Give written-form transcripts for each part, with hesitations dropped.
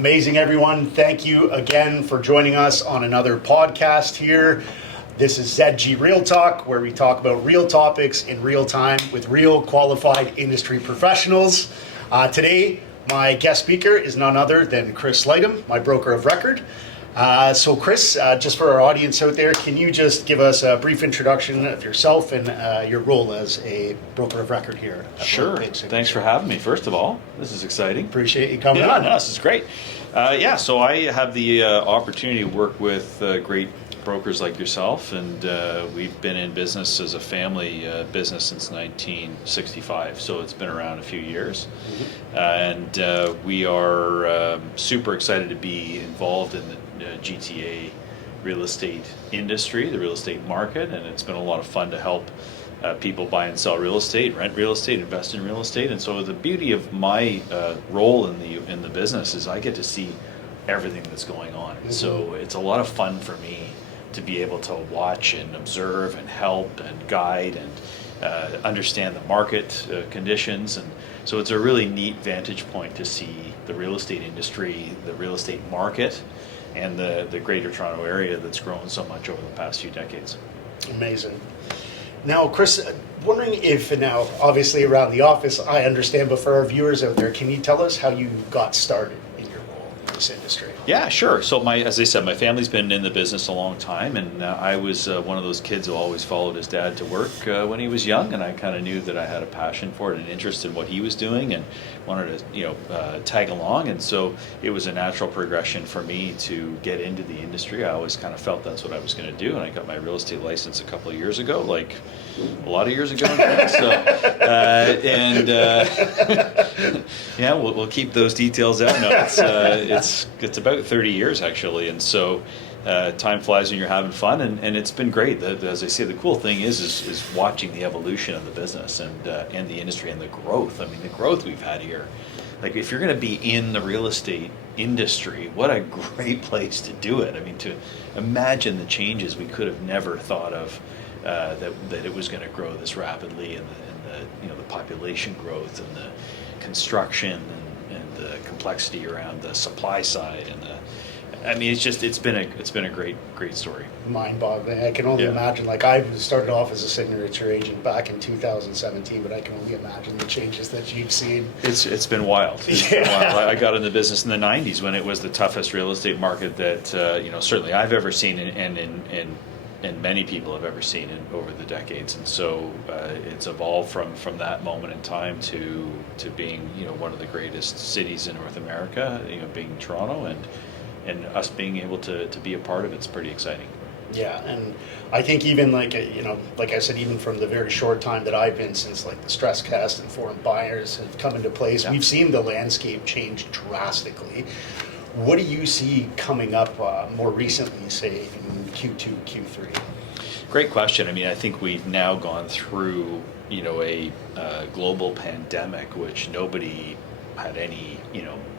Amazing, everyone. Thank you again for joining us on another podcast here. This is ZG Real Talk, where we talk about real topics in real time with real qualified industry professionals. Today, my guest speaker is none other than Chris Slightham, my broker of record. So Chris, just for our audience out there, can you just give us a brief introduction of yourself and your role as a broker of record here at Sure. Royal LePage Signature? Thanks for having me, first of all. This is exciting. Appreciate you coming Yeah, on. no, this is great. So I have the opportunity to work with great brokers like yourself, and we've been in business as a family business since 1965, so it's been around a few years. And we are super excited to be involved in the GTA real estate industry, the real estate market, and it's been a lot of fun to help people buy and sell real estate, rent real estate, invest in real estate. And so the beauty of my role in the business is I get to see everything that's going on. So it's a lot of fun for me to be able to watch and observe and help and guide and understand the market conditions. And so it's a really neat vantage point to see the real estate industry, the real estate market, and the Greater Toronto area that's grown so much over the past few decades. Amazing. Now, Chris, wondering if now, obviously around the office, I understand, but for our viewers out there, can you tell us how you got started in your role in this industry? Yeah, sure. So as I said, my family's been in the business a long time, and I was one of those kids who always followed his dad to work when he was young, and I kind of knew that I had a passion for it and interest in what he was doing, and wanted to tag along. And so it was a natural progression for me to get into the industry. I always kind of felt that's what I was going to do, and I got my real estate license a couple of years ago, like a lot of years ago now. So yeah, we'll keep those details out. No, it's about 30 years actually, and so time flies when you're having fun, and it's been great. As I say, the cool thing is watching the evolution of the business and the industry and the growth. I mean, the growth we've had here. Like, if you're going to be in the real estate industry, what a great place to do it. I mean, to imagine the changes we could have never thought of, that it was going to grow this rapidly, and the population growth and the construction and the complexity around the supply side it's been a great story. Mind-boggling. I can only imagine. Like, I started off as a signature agent back in 2017, but I can only imagine the changes that you've seen. It's been wild. Been wild. I got in the business in the 90s when it was the toughest real estate market that certainly I've ever seen, and many people have ever seen over the decades. And so it's evolved from that moment in time to being one of the greatest cities in North America, being Toronto, and us being able to be a part of it's pretty exciting. Yeah, and I think even like I said, even from the very short time that I've been, since like the stress test and foreign buyers have come into place, we've seen the landscape change drastically. What do you see coming up more recently, say in Q2, Q3? Great question. I mean, I think we've now gone through a global pandemic, which nobody had any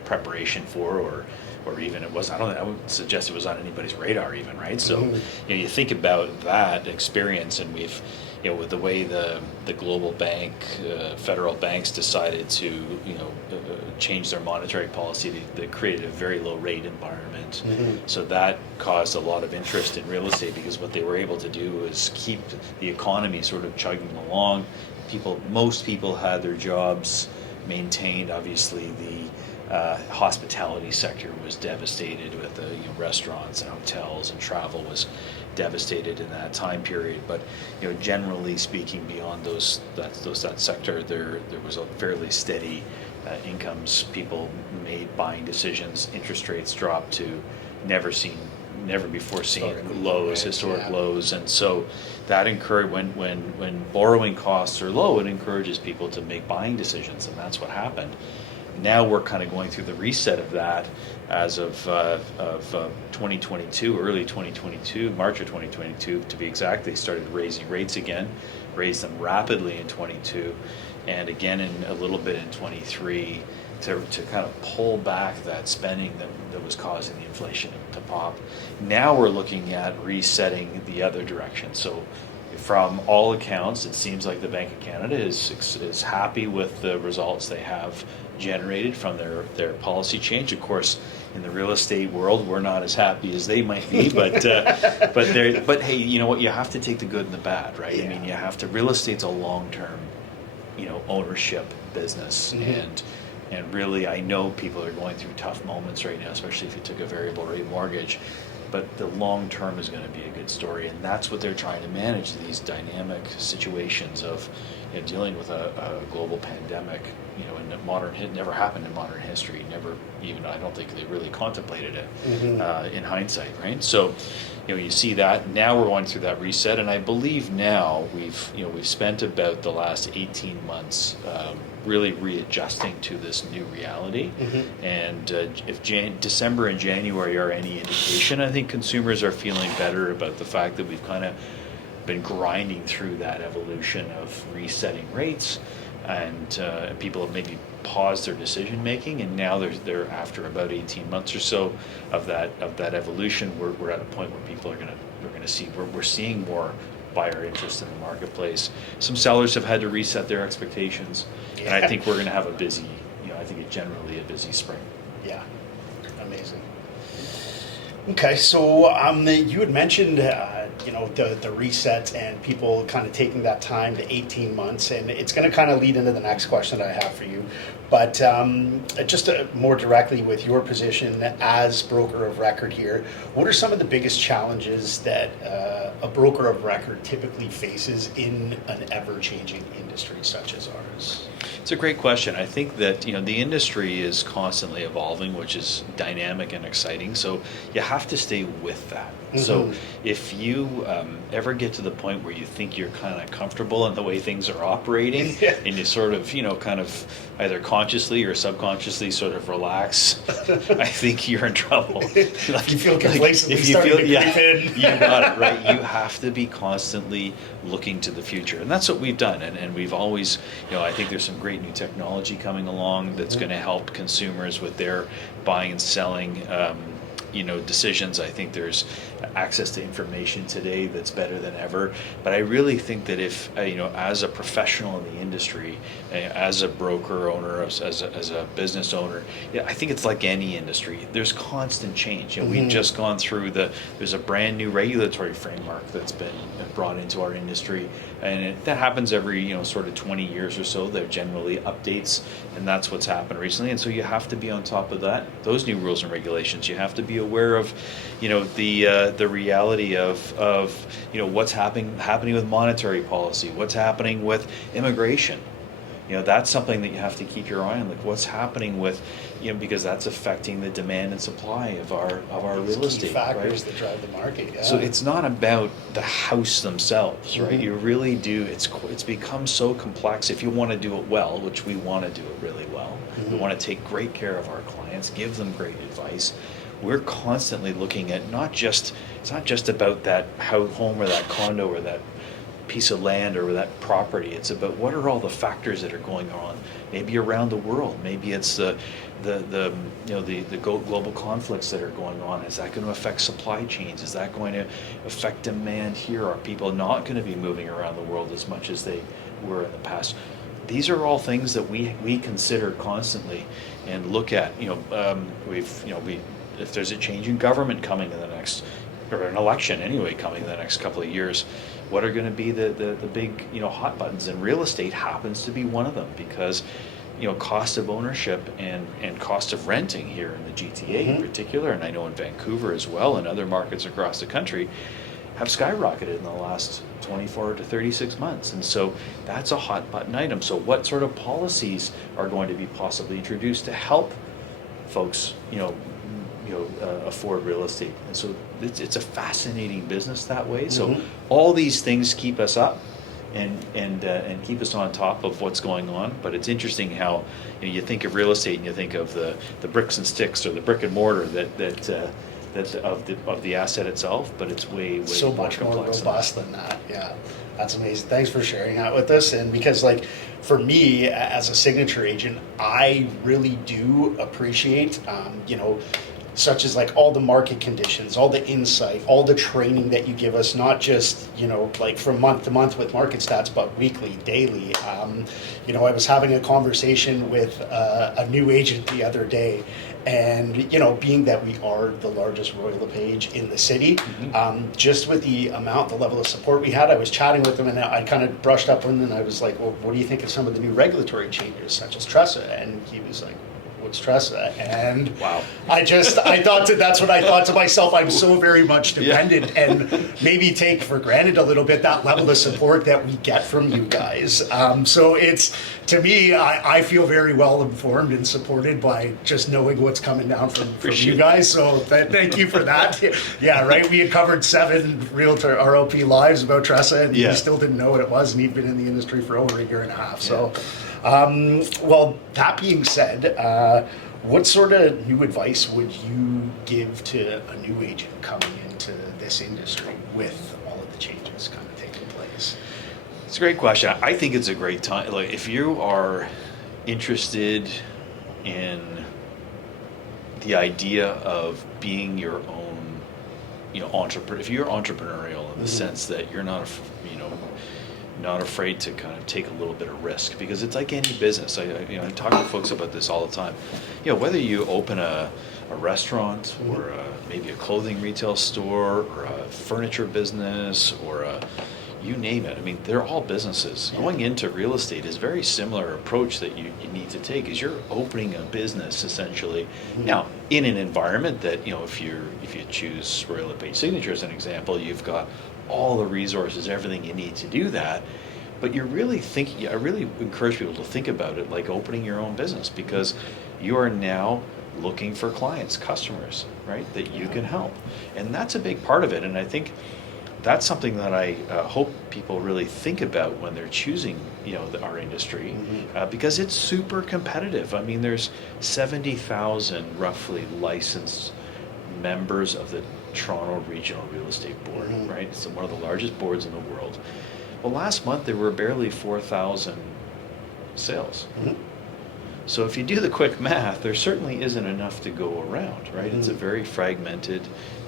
preparation for, or even it was. I would suggest it was on anybody's radar even, right? So you think about that experience, and we've with the way the global bank, federal banks decided to change their monetary policy, they created a very low rate environment. So that caused a lot of interest in real estate, because what they were able to do is keep the economy sort of chugging along. Most people had their jobs maintained. Obviously, the hospitality sector was devastated with the restaurants and hotels, and travel was devastated in that time period. But generally speaking, beyond that sector, there was a fairly steady incomes. People made buying decisions. Interest rates dropped to never before seen lows, historic lows, and so that encouraged when borrowing costs are low, it encourages people to make buying decisions, and that's what happened. Now we're kind of going through the reset of that as of 2022, early 2022, March of 2022 to be exact. They started raising rates again, raised them rapidly in 22, and again in a little bit in 23 to kind of pull back that spending that was causing the inflation to pop. Now we're looking at resetting the other direction. So from all accounts, it seems like the Bank of Canada is happy with the results they have generated from their policy change. Of course, in the real estate world, we're not as happy as they might be, but but hey, you know what? You have to take the good and the bad, right? Yeah. I mean, you have to. Real estate's a long-term, ownership business, and really, I know people are going through tough moments right now, especially if you took a variable rate mortgage. But the long term is going to be a good story, and that's what they're trying to manage, these dynamic situations of dealing with a global pandemic. It never happened in modern history. Never even, I don't think they really contemplated it in hindsight, right? So, you see that now we're going through that reset, and I believe now we've spent about the last 18 months really readjusting to this new reality. And if December and January are any indication, I think consumers are feeling better about the fact that we've kind of been grinding through that evolution of resetting rates, and people have maybe paused their decision making, and now they're after about 18 months or so of that evolution. We're at a point where people are going to see we're seeing more buyer interest in the marketplace. Some sellers have had to reset their expectations, and I think we're going to have a busy, I think it's generally a busy spring. Yeah, amazing. Okay, so you had mentioned the reset and people kind of taking that time, the 18 months, and it's going to kind of lead into the next question that I have for you. But just more directly with your position as broker of record here, what are some of the biggest challenges that a broker of record typically faces in an ever-changing industry such as ours? It's a great question. I think that the industry is constantly evolving, which is dynamic and exciting. So you have to stay with that. So if you ever get to the point where you think you're kind of comfortable in the way things are operating, and you sort of kind of either consciously or subconsciously sort of relax, I think you're in trouble. You feel complacently starting to creep in. You got it, right? You have to be constantly looking to the future, and that's what we've done. And we've always, I think there's some great new technology coming along that's going to help consumers with their buying and selling decisions. I think there's access to information today that's better than ever. But I really think that if, as a professional in the industry, as a broker owner, as a business owner, I think it's like any industry. There's constant change. We've just gone through there's a brand new regulatory framework that's been brought into our industry. And that happens every, sort of 20 years or so. They're generally updates, and that's what's happened recently. And so you have to be on top of that. Those new rules and regulations, you have to be aware of, the reality of what's happening with monetary policy, what's happening with immigration. That's something that you have to keep your eye on, like what's happening with, because that's affecting the demand and supply of our real estate. Factors right? that drive the market. Yeah. So it's not about the house themselves, right? You really do. It's become so complex. If you want to do it well, which we want to do it really well, we want to take great care of our clients, give them great advice. We're constantly looking at it's not just about that home or that condo or that piece of land or that property. It's about what are all the factors that are going on, maybe around the world. Maybe it's the global conflicts that are going on. Is that going to affect supply chains? Is that going to affect demand here? Are people not going to be moving around the world as much as they were in the past? These are all things that we consider constantly and look at. If there's a change in government coming in the next, or an election anyway coming in the next couple of years, what are going to be the big hot buttons? And real estate happens to be one of them, because cost of ownership and cost of renting here in the GTA in particular, and I know in Vancouver as well, and other markets across the country, have skyrocketed in the last 24 to 36 months. And so that's a hot button item. So what sort of policies are going to be possibly introduced to help folks afford real estate? And so it's a fascinating business that way. So all these things keep us up and keep us on top of what's going on. But it's interesting how you think of real estate and you think of the bricks and sticks or the brick and mortar that of the asset itself, but it's way so more much more complex robust than that. Yeah, that's amazing. Thanks for sharing that with us. And because for me as a signature agent, I really do appreciate such as like all the market conditions, all the insight, all the training that you give us, not just, like from month to month with market stats, but weekly, daily. I was having a conversation with a new agent the other day, and, being that we are the largest Royal LePage in the city, just with the level of support we had, I was chatting with him, and I kind of brushed up on him, and I was like, well, what do you think of some of the new regulatory changes, such as TRESA? And he was like, what's TRESA? And wow. That's what I thought to myself. I'm so very much dependent and maybe take for granted a little bit that level of support that we get from you guys. So it's, to me, I feel very well informed and supported by just knowing what's coming down from you guys. So thank you for that. Yeah, right. We had covered 7 realtor RLP lives about TRESA, and you still didn't know what it was, and you've been in the industry for over a year and a half. So. Well, that being said, what sort of new advice would you give to a new agent coming into this industry with all of the changes kind of taking place? It's a great question. I think it's a great time. Like, if you are interested in the idea of being your own, entrepreneur, if you're entrepreneurial in the sense that you're not afraid to kind of take a little bit of risk, because it's like any business. I talk to folks about this all the time. Whether you open a restaurant or maybe a clothing retail store or a furniture business or you name it. I mean, they're all businesses. Going into real estate is a very similar approach that you need to take. Is you're opening a business essentially. Now, in an environment that, if you choose Royal LePage Signature as an example, you've got all the resources, everything you need to do that. But I really encourage people to think about it like opening your own business, because you are now looking for clients, customers, right, that you can help. And that's a big part of it. And I think that's something that I hope people really think about when they're choosing, our industry, because it's super competitive. I mean, there's 70,000 roughly licensed members of the Toronto Regional Real Estate Board, right? It's one of the largest boards in the world. Well, last month there were barely 4,000 sales. So if you do the quick math, there certainly isn't enough to go around, right? It's a very fragmented,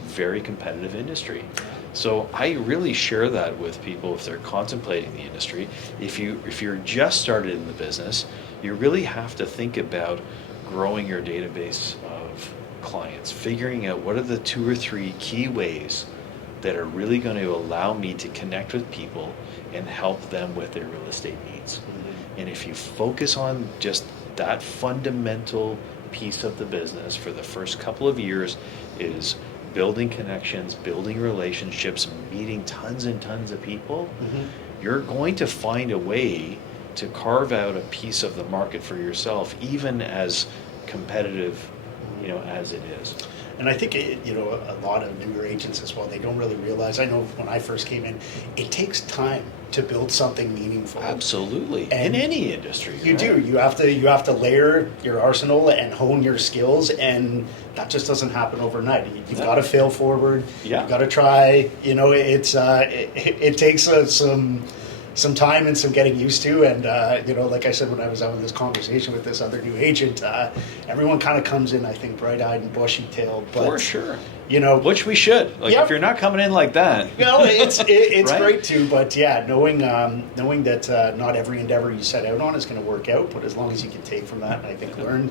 very competitive industry. So I really share that with people if they're contemplating the industry. If you're just started in the business, you really have to think about growing your database of clients, figuring out what are the 2 or 3 key ways that are really going to allow me to connect with people and help them with their real estate needs. And if you focus on just that fundamental piece of the business for the first couple of years, is building connections, building relationships, meeting tons and tons of people, you're going to find a way to carve out a piece of the market for yourself, even as competitive as it is. And I think, a lot of newer agents as well, they don't really realize, I know when I first came in, it takes time to build something meaningful. Absolutely. And in any industry. You do. You have to layer your arsenal and hone your skills, and that just doesn't happen overnight. You've got to fail forward. You've got to try. It takes some time and some getting used to, and like I said when I was having this conversation with this other new agent, everyone kind of comes in, I think, bright-eyed and bushy-tailed, but for sure, which we should. If you're not coming in like that, it's right? great too. But knowing that not every endeavor you set out on is going to work out, but as long as you can take from that and I think learn,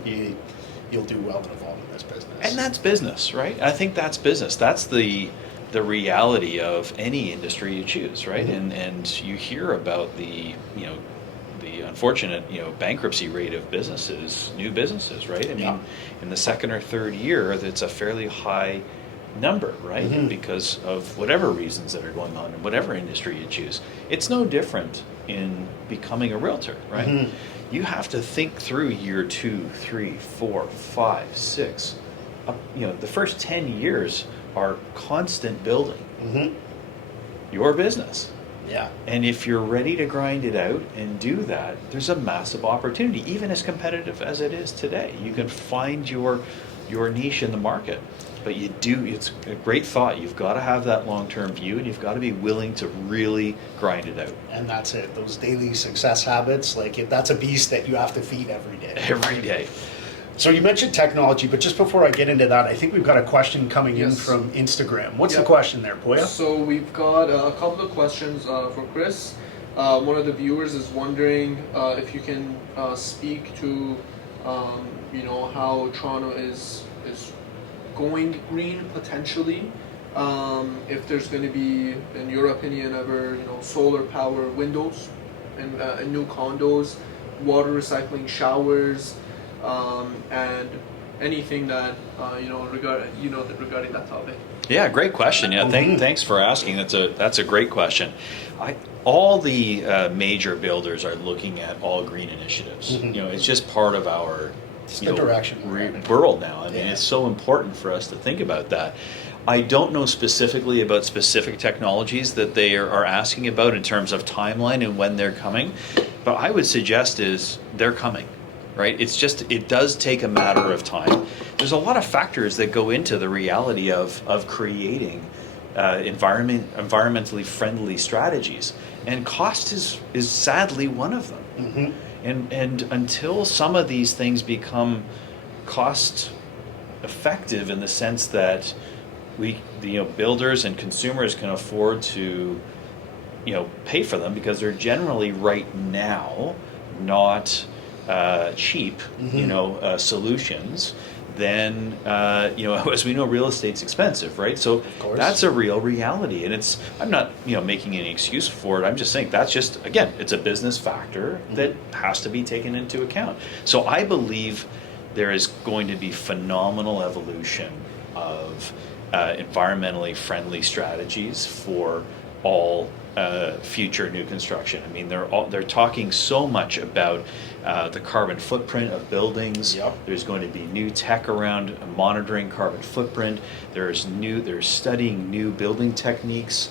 you'll do well and evolve in this business. And that's business, right? I think that's business. That's the reality of any industry you choose, right? And you hear about the unfortunate bankruptcy rate of new businesses, right? I mean, in the second or third year, it's a fairly high number, right? Because of whatever reasons that are going on in whatever industry you choose. It's no different in becoming a realtor, right? You have to think through year 2, 3, 4, 5, 6. The first 10 years are constant building your business. And if you're ready to grind it out and do that, there's a massive opportunity, even as competitive as it is today. You can find your niche in the market. But it's a great thought. You've got to have that long-term view, and you've got to be willing to really grind it out. And that's it. Those daily success habits, that's a beast that you have to feed every day. Every day. So you mentioned technology, but just before I get into that, I think we've got a question coming in Yes. from Instagram. What's the Yeah. question there, Poya? So we've got a couple of questions for Chris. One of the viewers is wondering if you can speak to, how Toronto is going green potentially. If there's going to be, in your opinion, ever solar power windows in new condos, water recycling showers, and anything that regarding that topic. Yeah, great question. Yeah, thanks for asking. That's a great question. All the major builders are looking at all green initiatives. It's just part of our the direction we're in. world now. I mean, it's so important for us to think about that. I don't know specifically about specific technologies that they are asking about in terms of timeline and when they're coming, but I would suggest is they're coming. Right? It does take a matter of time. There's a lot of factors that go into the reality of creating environmentally friendly strategies, and cost is sadly one of them. And until some of these things become cost effective in the sense that builders and consumers can afford to pay for them, because they're generally right now not cheap, solutions, then as we know, real estate's expensive, right? So that's a real reality, and I'm not making any excuse for it. I'm just saying that's just, again, it's a business factor that has to be taken into account. So I believe there is going to be phenomenal evolution of environmentally friendly strategies for all future new construction. I mean, they're talking so much about the carbon footprint of buildings. There's going to be new tech around monitoring carbon footprint. They're studying new building techniques.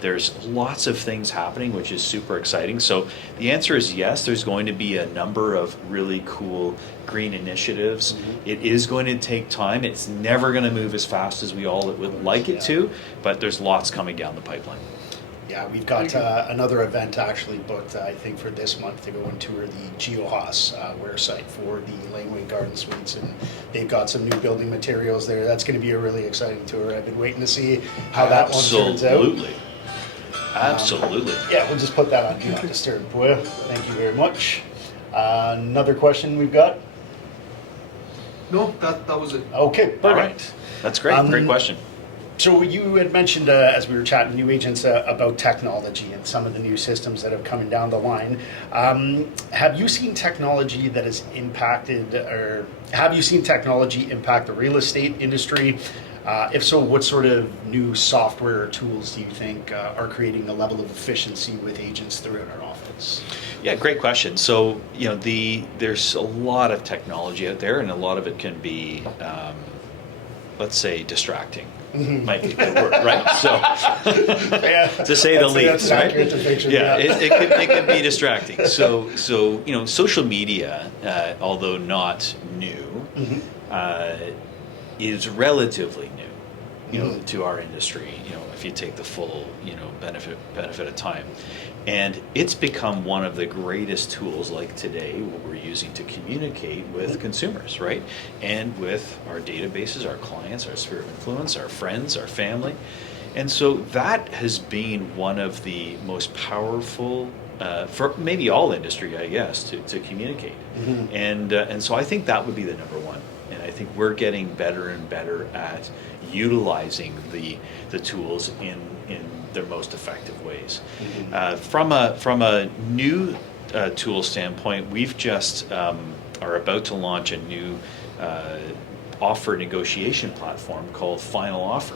There's lots of things happening, which is super exciting. So the answer is yes, there's going to be a number of really cool green initiatives. It is going to take time. It's never going to move as fast as we all would like it to, but there's lots coming down the pipeline. Yeah, we've got another event actually booked, I think, for this month to go and tour the GeoHaas wear site for the Laneway Garden Suites, and they've got some new building materials there. That's going to be a really exciting tour. I've been waiting to see how that one turns out. Absolutely. Yeah, we'll just put that on Do Not Disturb, Poya. Thank you very much. Another question we've got? No, that was it. Okay, perfect. All right. That's great. Great question. So you had mentioned, as we were chatting, new agents, about technology and some of the new systems that have coming down the line. Have you seen technology that has impacted, or have you seen technology impact the real estate industry? If so, what sort of new software or tools do you think are creating a level of efficiency with agents throughout our office? Yeah, great question. So, there's a lot of technology out there, and a lot of it can be, let's say, distracting. Might be a good word, right? So, to say the least, right? It can be distracting. So social media, although not new, is relatively new, to our industry. If you take the full, benefit of time. And it's become one of the greatest tools, like today, what we're using to communicate with consumers, right? And with our databases, our clients, our sphere of influence, our friends, our family. And so that has been one of the most powerful, for maybe all industry, I guess, to communicate. And so I think that would be the number one. And I think we're getting better and better at utilizing the tools in their most effective ways. From a new tool standpoint, we've just are about to launch a new offer negotiation platform called Final Offer.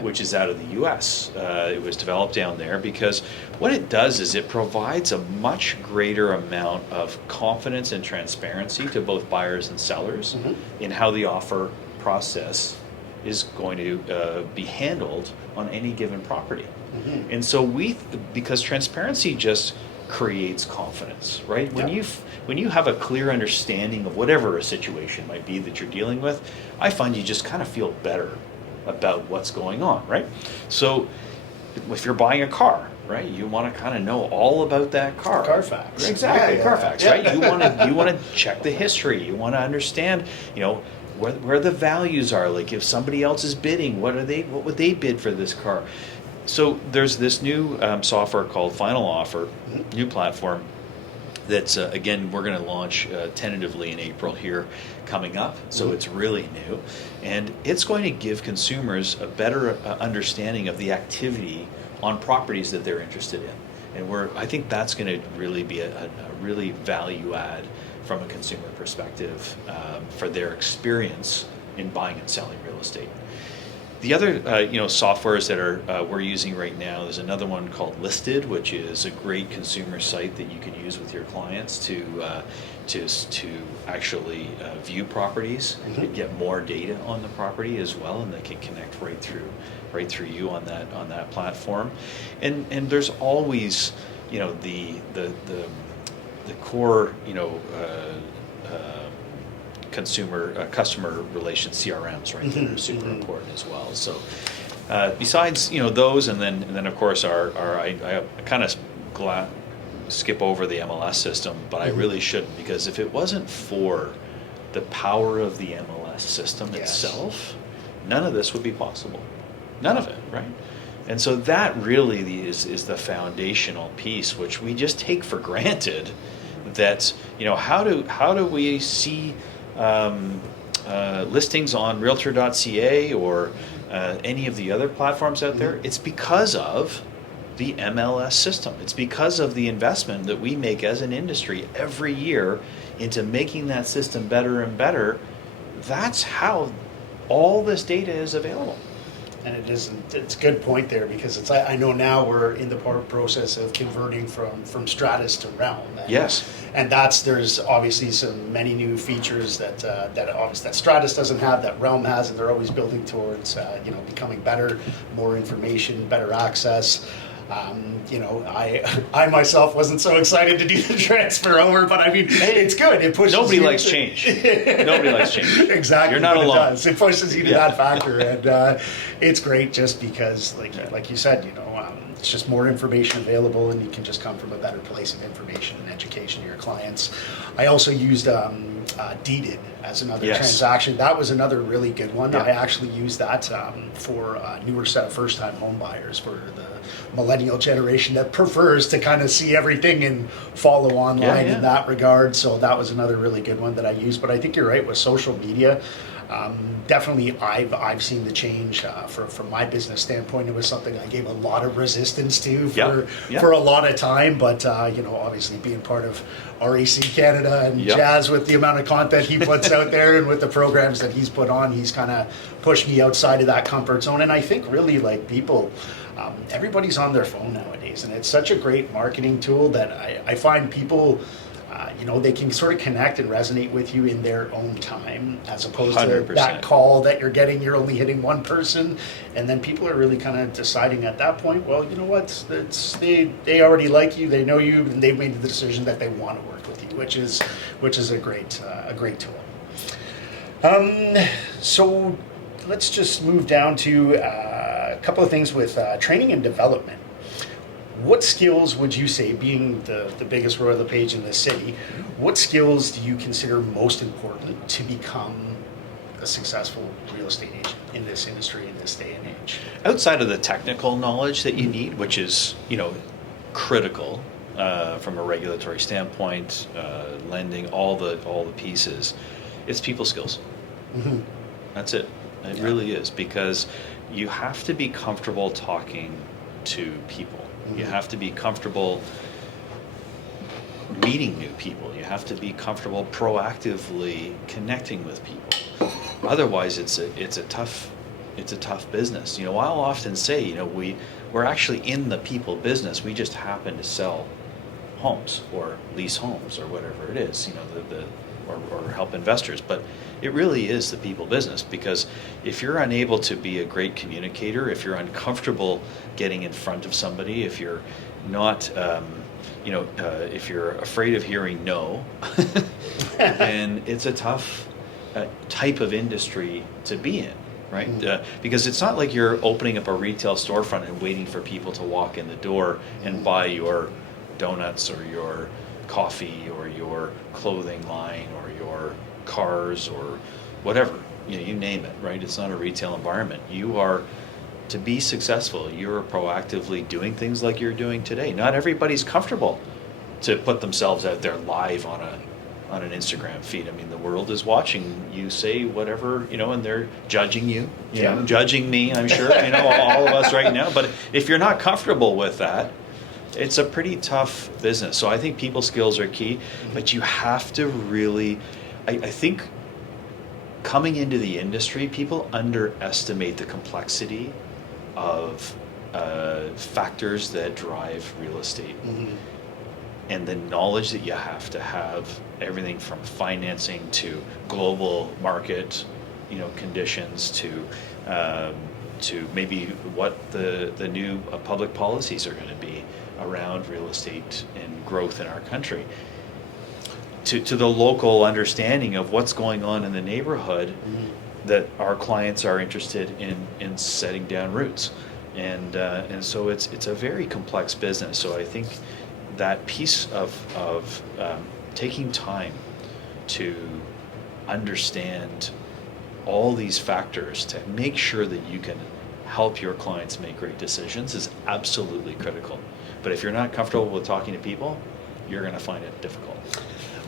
Which is out of the US. It was developed down there because what it does is it provides a much greater amount of confidence and transparency to both buyers and sellers in how the offer process is going to be handled on any given property. And so because transparency just creates confidence, right? When you have a clear understanding of whatever a situation might be that you're dealing with, I find you just kind of feel better about what's going on, right? So if you're buying a car, right, you want to kind of know all about that car. Carfax. Exactly, Yeah, Carfax, yeah. right? You want to check the history. You want to understand, where the values are. Like if somebody else is bidding, what would they bid for this car? So there's this new software called Final Offer, new platform. That's again, we're going to launch tentatively in April here coming up. So it's really new, and it's going to give consumers a better understanding of the activity on properties that they're interested in. And I think that's going to really be a really value add from a consumer perspective for their experience in buying and selling real estate. The other softwares that we're using right now, there's another one called Listed, which is a great consumer site that you can use with your clients to actually view properties and get more data on the property as well, and they can connect right through you on that platform. And there's always the core customer relations CRMs, right? That are super important as well. So besides those, and then of course I kind of skip over the MLS system, but I really shouldn't, because if it wasn't for the power of the MLS system itself, none of this would be possible. None of it, right? And so that really is the foundational piece, which we just take for granted. That how do we see listings on Realtor.ca or any of the other platforms out there? It's because of the MLS system. It's because of the investment that we make as an industry every year into making that system better and better. That's how all this data is available. And it's a good point there, because I know now we're in the process of converting from Stratus to Realm. And there's obviously many new features that Stratus doesn't have, that Realm has, and they're always building towards becoming better, more information, better access. I myself wasn't so excited to do the transfer over, but I mean, it's good. It pushes. Nobody likes change. Nobody likes change. Exactly. You're not alone. It does. It pushes you to that factor, and it's great just because, like you said, it's just more information available, and you can just come from a better place of information and education to your clients. I also used Deeded as another transaction. That was another really good one. I actually used that for a newer set of first-time home buyers, for the millennial generation that prefers to kind of see everything and follow online in that regard. So that was another really good one that I used. But I think you're right with social media. Definitely, I've seen the change from my business standpoint. It was something I gave a lot of resistance to for a lot of time. But obviously being part of RAC Canada and Jazz, with the amount of content he puts out there and with the programs that he's put on, he's kind of pushed me outside of that comfort zone. And I think really, like, people, everybody's on their phone nowadays, and it's such a great marketing tool that I find people. They can sort of connect and resonate with you in their own time, as opposed 100%. To that call that you're getting, you're only hitting one person, and then people are really kind of deciding at that point, well, you know what, they already like you, they know you, and they've made the decision that they want to work with you, which is a great tool. So let's just move down to a couple of things with training and development. What skills would you say, being the biggest Royal LePage in the city, what skills do you consider most important to become a successful real estate agent in this industry in this day and age? Outside of the technical knowledge that you need, which is critical from a regulatory standpoint, lending, all the pieces, it's people skills. That's it. It really is, because you have to be comfortable talking to people. You have to be comfortable meeting new people. You have to be comfortable proactively connecting with people. Otherwise, it's a tough business. I'll often say, we're actually in the people business. We just happen to sell homes or lease homes or whatever it is. Or help investors. But it really is the people business, because if you're unable to be a great communicator, if you're uncomfortable getting in front of somebody, if you're not, if you're afraid of hearing no, then it's a tough type of industry to be in. right? Because it's not like you're opening up a retail storefront and waiting for people to walk in the door and buy your donuts or your coffee or your clothing line or your cars or whatever, you name it, right? It's not a retail environment. You are, to be successful, you're proactively doing things like you're doing today. Not everybody's comfortable to put themselves out there live on an Instagram feed. I mean, the world is watching you say whatever, and they're judging you, know, judging me, I'm sure, all of us right now. But if you're not comfortable with that, it's a pretty tough business. So I think people skills are key, but you have to really, I think coming into the industry, people underestimate the complexity of factors that drive real estate. And the knowledge that you have to have, everything from financing to global market, conditions to maybe what the new public policies are going to be around real estate and growth in our country. To the local understanding of what's going on in the neighborhood, that our clients are interested in setting down roots, and so it's a very complex business. So I think that piece of taking time to understand all these factors to make sure that you can help your clients make great decisions is absolutely critical. But if you're not comfortable with talking to people, you're going to find it difficult.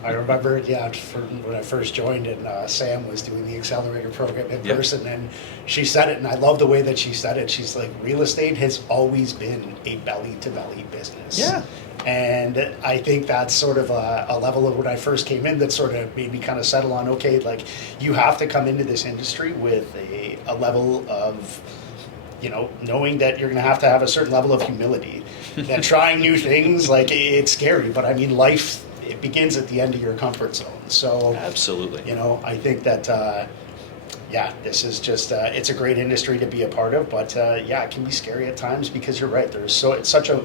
I remember, when I first joined and Sam was doing the accelerator program in person, and she said it, and I love the way that she said it. She's like, real estate has always been a belly-to-belly business. Yeah. And I think that's sort of a level of when I first came in that sort of made me kind of settle on, okay, like you have to come into this industry with a level of, knowing that you're going to have a certain level of humility. That trying new things, like it's scary, but I mean, life, it begins at the end of your comfort zone. So absolutely, I think that this is just it's a great industry to be a part of, but it can be scary at times because you're right. It's such a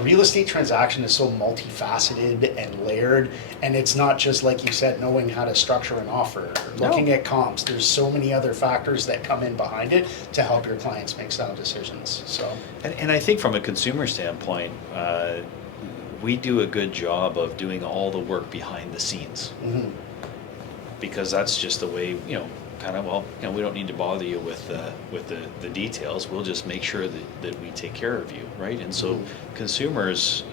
real estate transaction is so multifaceted and layered, and it's not just like you said, knowing how to structure an offer, looking at comps. There's so many other factors that come in behind it to help your clients make sound decisions. So, and I think from a consumer standpoint, we do a good job of doing all the work behind the scenes, because that's just the way, we don't need to bother you with the details. We'll just make sure that we take care of you, right? And so consumers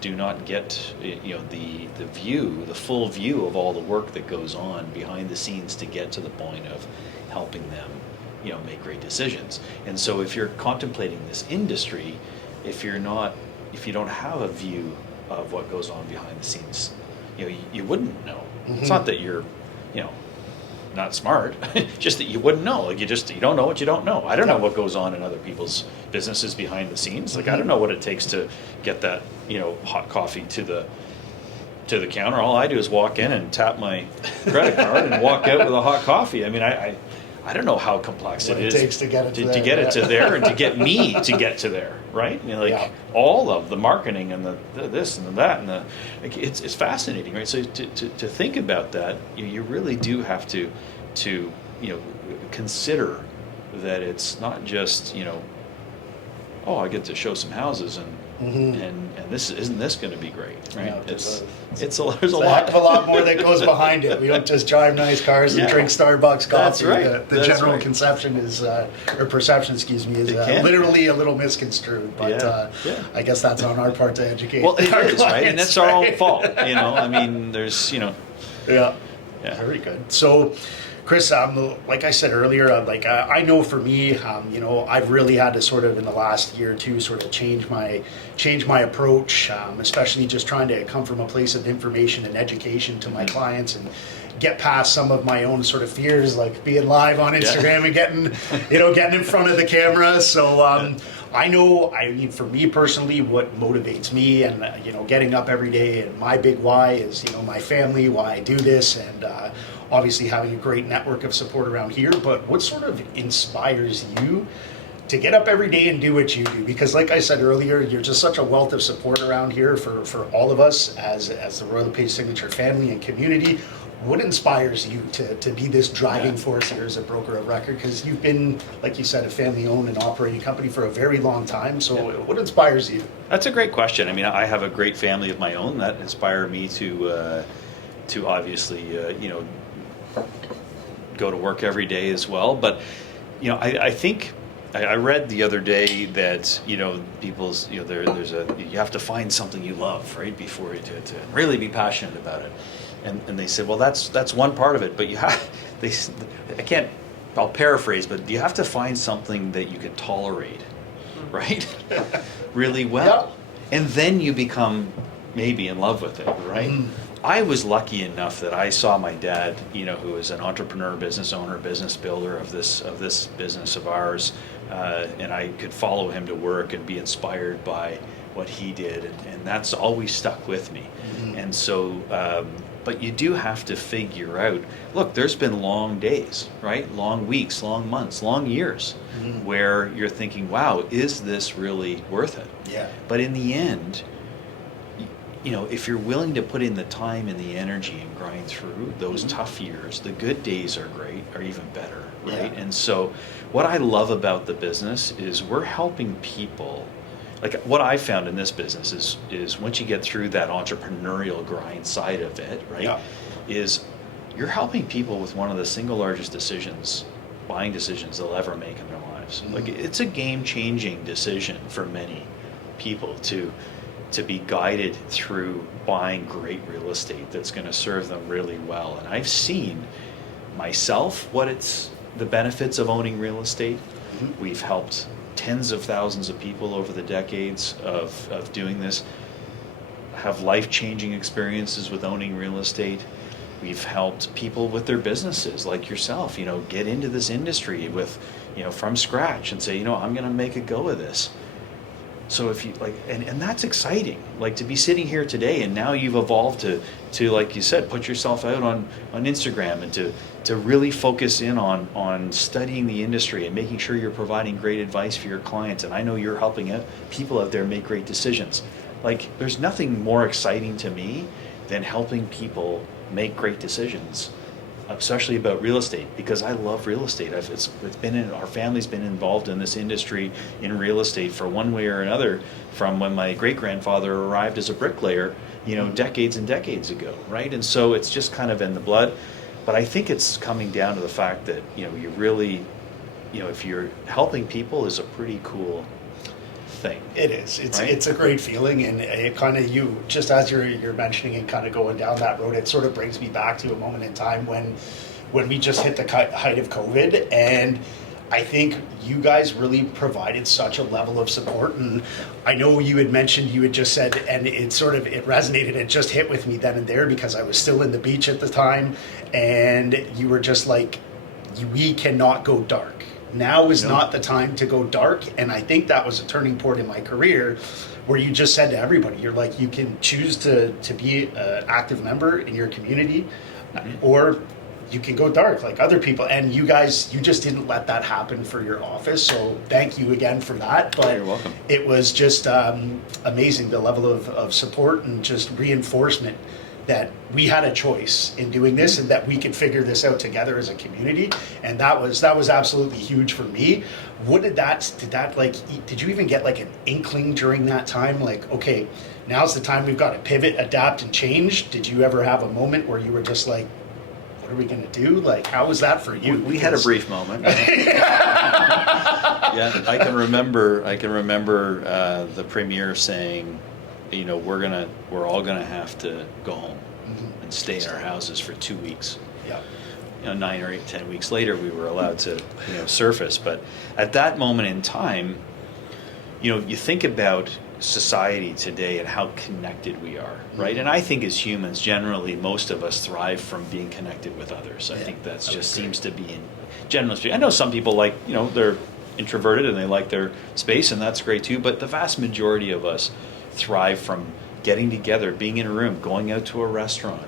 do not get the full view of all the work that goes on behind the scenes to get to the point of helping them make great decisions. And so if you're contemplating this industry, if you don't have a view of what goes on behind the scenes, you wouldn't know. It's not that you're not smart, just that you wouldn't know. Like you don't know what you don't know. I don't know what goes on in other people's businesses behind the scenes. Like I don't know what it takes to get that hot coffee to the counter. All I do is walk in and tap my credit card and walk out with a hot coffee. I mean, I don't know how complex it is takes to get it to get it to there and to get me to get to there, right? All of the marketing and the this and the that and it's fascinating, right? So to think about that, you really do have to consider that it's not just I get to show some houses and isn't this going to be great, right? No, there's a a heck of a lot more that goes behind it. We don't just drive nice cars and drink Starbucks coffee. That's right. The general conception is, or perception, excuse me, is literally a little misconstrued. But I guess that's on our part to educate. Well, it is, clients, right? And that's our own fault. I mean, there's Yeah. Very good. So, Chris, like I said earlier, I know for me, I've really had to sort of in the last year or two sort of change my approach, especially just trying to come from a place of information and education to my clients and get past some of my own sort of fears, like being live on Instagram and getting in front of the camera. So I know, for me personally, what motivates me and, getting up every day, and my big why is, my family, why I do this, and obviously having a great network of support around here. But what sort of inspires you to get up every day and do what you do? Because like I said earlier, you're just such a wealth of support around here for all of us as the Royal LePage Signature family and community. what inspires you to be this driving force here as a broker of record? Because you've been, like you said, a family-owned and operating company for a very long time. So what inspires you? That's a great question. I mean, I have a great family of my own that inspire me to obviously, go to work every day as well. But, I think I read the other day that, people's, you have to find something you love, right, before you to really be passionate about it. And they said, well, that's one part of it, but I'll paraphrase, but you have to find something that you can tolerate, right? Really well. Yeah. And then you become maybe in love with it, right? I was lucky enough that I saw my dad, who was an entrepreneur, business owner, business builder of this business of ours, and I could follow him to work and be inspired by what he did, and that's always stuck with me. And so, but you do have to figure out, look, there's been long days, right? Long weeks, long months, long years, where you're thinking, wow, is this really worth it? Yeah. But in the end, if you're willing to put in the time and the energy and grind through those tough years, the good days are great, are even better, right? Yeah. And so what I love about the business is we're helping people. Like what I found in this business is once you get through that entrepreneurial grind side of it, right, is you're helping people with one of the single largest buying decisions they'll ever make in their lives. Like it's a game-changing decision for many people to be guided through buying great real estate that's going to serve them really well. And I've seen myself the benefits of owning real estate. We've helped tens of thousands of people over the decades of doing this have life-changing experiences with owning real estate. We've helped people with their businesses like yourself, get into this industry with, from scratch and say, I'm going to make a go of this. So if you and that's exciting, to be sitting here today, and now you've evolved to like you said, put yourself out on Instagram and to really focus in on studying the industry and making sure you're providing great advice for your clients. And I know you're helping people out there make great decisions. There's nothing more exciting to me than helping people make great decisions, especially about real estate, because I love real estate. It's been our family's been involved in this industry in real estate for one way or another from when my great-grandfather arrived as a bricklayer, decades and decades ago, right? And so it's just kind of in the blood. But I think it's coming down to the fact that, you really, if you're helping people is a pretty cool thing. It is. It's a great feeling, and it kind of, just as you're mentioning and kind of going down that road, it sort of brings me back to a moment in time when we just hit the height of COVID, and I think you guys really provided such a level of support. And I know you had mentioned, you had just said, and it resonated, it just hit with me then and there, because I was still in the beach at the time, and you were just like, we cannot go dark. Now is not the time to go dark. And I think that was a turning point in my career where you just said to everybody, you're like, you can choose to be an active member in your community, or you can go dark like other people. And you guys, you just didn't let that happen for your office. So thank you again for that. But you're welcome. It was just amazing, the level of support and just reinforcement that we had a choice in doing this and that we could figure this out together as a community. And that was absolutely huge for me. Did you even get an inkling during that time? Okay, now's the time, we've got to pivot, adapt, and change. Did you ever have a moment where you were just like, what are we going to do? How was that for you? We had a brief moment. Yeah, I can remember the premier saying, we're all gonna have to go home and stay in our houses for 2 weeks. Yeah. 9 or 8, 10 weeks later, we were allowed to, surface. But at that moment in time, you think about society today and how connected we are, right? And I think as humans, generally, most of us thrive from being connected with others. I think that just seems to be in general. I know some people they're introverted and they like their space, and that's great too. But the vast majority of us thrive from getting together, being in a room, going out to a restaurant,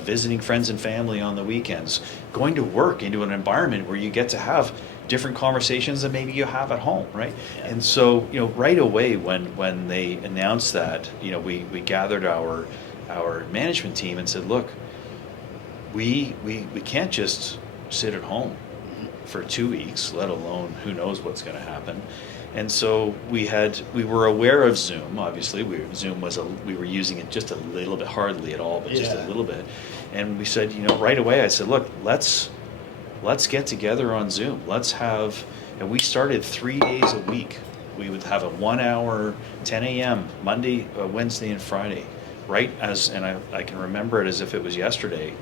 visiting friends and family on the weekends, going to work into an environment where you get to have different conversations than maybe you have at home, right? Yeah. And so, right away when they announced that, we gathered our management team and said, look, we can't just sit at home for 2 weeks, let alone who knows what's going to happen. And so we were aware of Zoom. Obviously, we were using it just a little bit, hardly at all, but just a little bit. And we said, right away, I said, look, let's get together on Zoom. And we started 3 days a week. We would have a 1 hour, 10 a.m. Monday, Wednesday, and Friday. And I can remember it as if it was yesterday.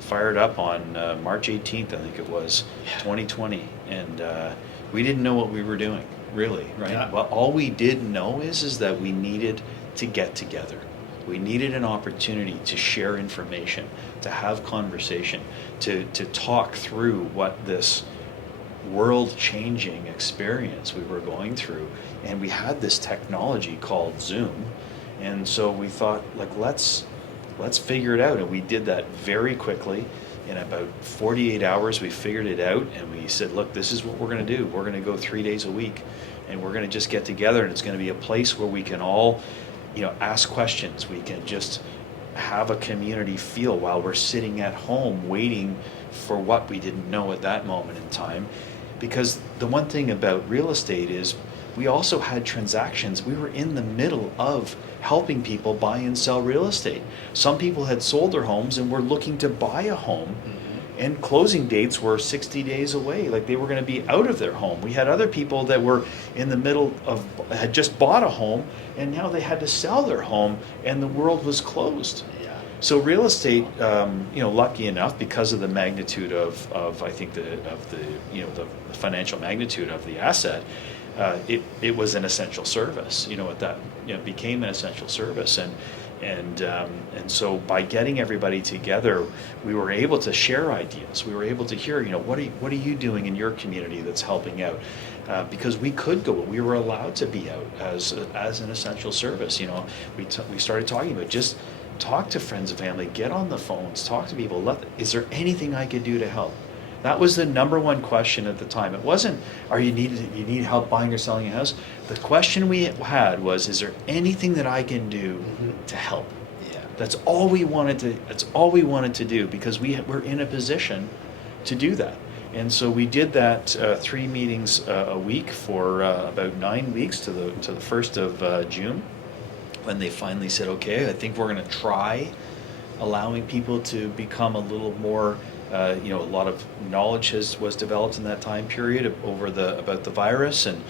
Fired up on March 18th, I think it was, 2020, and we didn't know what we were doing, really, right? Yeah. Well, all we did know is that we needed to get together. We needed an opportunity to share information, to have conversation, to talk through what this world-changing experience we were going through, and we had this technology called Zoom, and so we thought, like, let's figure it out. And we did that very quickly. In about 48 hours, we figured it out, and we said, look, this is what we're going to do. We're going to go 3 days a week, and we're going to just get together, and it's going to be a place where we can all, ask questions. We can just have a community feel while we're sitting at home waiting for what we didn't know at that moment in time. Because the one thing about real estate is we also had transactions. We were in the middle of helping people buy and sell real estate. Some people had sold their homes and were looking to buy a home, and closing dates were 60 days away, like they were going to be out of their home. We had other people that were in the middle of, had just bought a home, and now they had to sell their home, and the world was closed. So real estate, lucky enough, because of the magnitude of I think the financial magnitude of the asset, it was an essential service. It became an essential service, and so by getting everybody together, we were able to share ideas. We were able to hear, what are you doing in your community that's helping out? Because we could go, we were allowed to be out as an essential service. We started talking about just talk to friends and family, get on the phones, talk to people. Is there anything I could do to help? That was the number one question at the time. It wasn't, you need help buying or selling a house? The question we had was, is there anything that I can do to help? Yeah. That's all we wanted to do, because we're in a position to do that. And so we did that 3 meetings a week for about 9 weeks to the 1st of June, when they finally said, okay, I think we're going to try allowing people to become a little more, a lot of knowledge was developed in that time period about the virus, and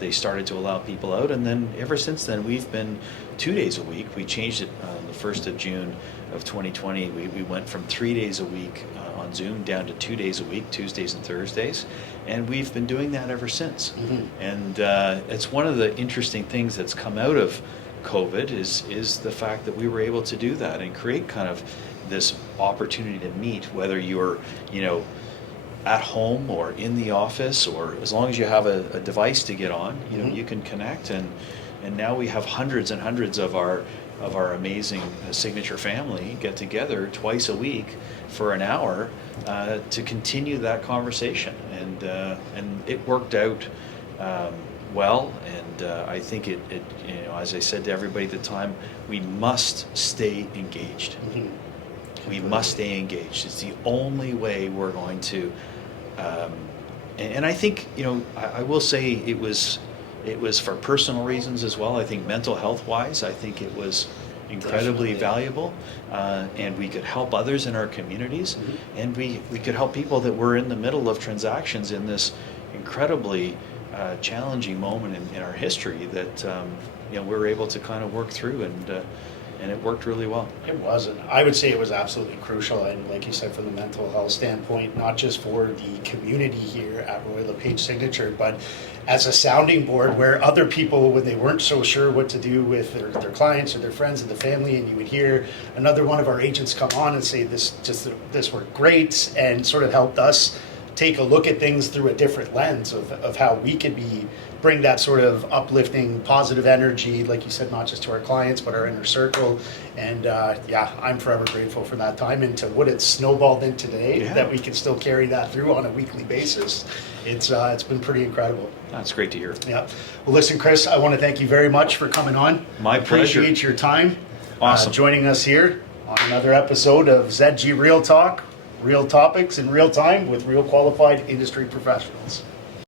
they started to allow people out. And then ever since then, we've been 2 days a week. We changed it on the 1st of June of 2020. We went from 3 days a week on Zoom down to 2 days a week, Tuesdays and Thursdays. And we've been doing that ever since. And it's one of the interesting things that's come out of COVID is the fact that we were able to do that and create kind of this opportunity to meet, whether you're, at home or in the office, or as long as you have a device to get on, you can connect. And now we have hundreds and hundreds of our amazing Signature family get together twice a week for an hour to continue that conversation. And it worked out well, and I think it as I said to everybody at the time, we must stay engaged. We must stay engaged. It's the only way we're going to, and I think, I will say it was for personal reasons as well. I think mental health wise, I think it was incredibly valuable, and we could help others in our communities, and we could help people that were in the middle of transactions in this incredibly challenging moment in our history that we were able to kind of work through, and it worked really well. It wasn't. I would say it was absolutely crucial, and like you said, from the mental health standpoint, not just for the community here at Royal LePage Signature, but as a sounding board where other people, when they weren't so sure what to do with their clients or their friends and the family, and you would hear another one of our agents come on and say this worked great, and sort of helped us take a look at things through a different lens of how we could bring that sort of uplifting, positive energy, like you said, not just to our clients, but our inner circle. And I'm forever grateful for that time, and to what it's snowballed in today, that we can still carry that through on a weekly basis. It's been pretty incredible. That's great to hear. Yeah. Well, listen, Chris, I want to thank you very much for coming on. My pleasure. Appreciate your time. Awesome. Joining us here. on another episode of ZG Real Talk, real topics in real time with real qualified industry professionals.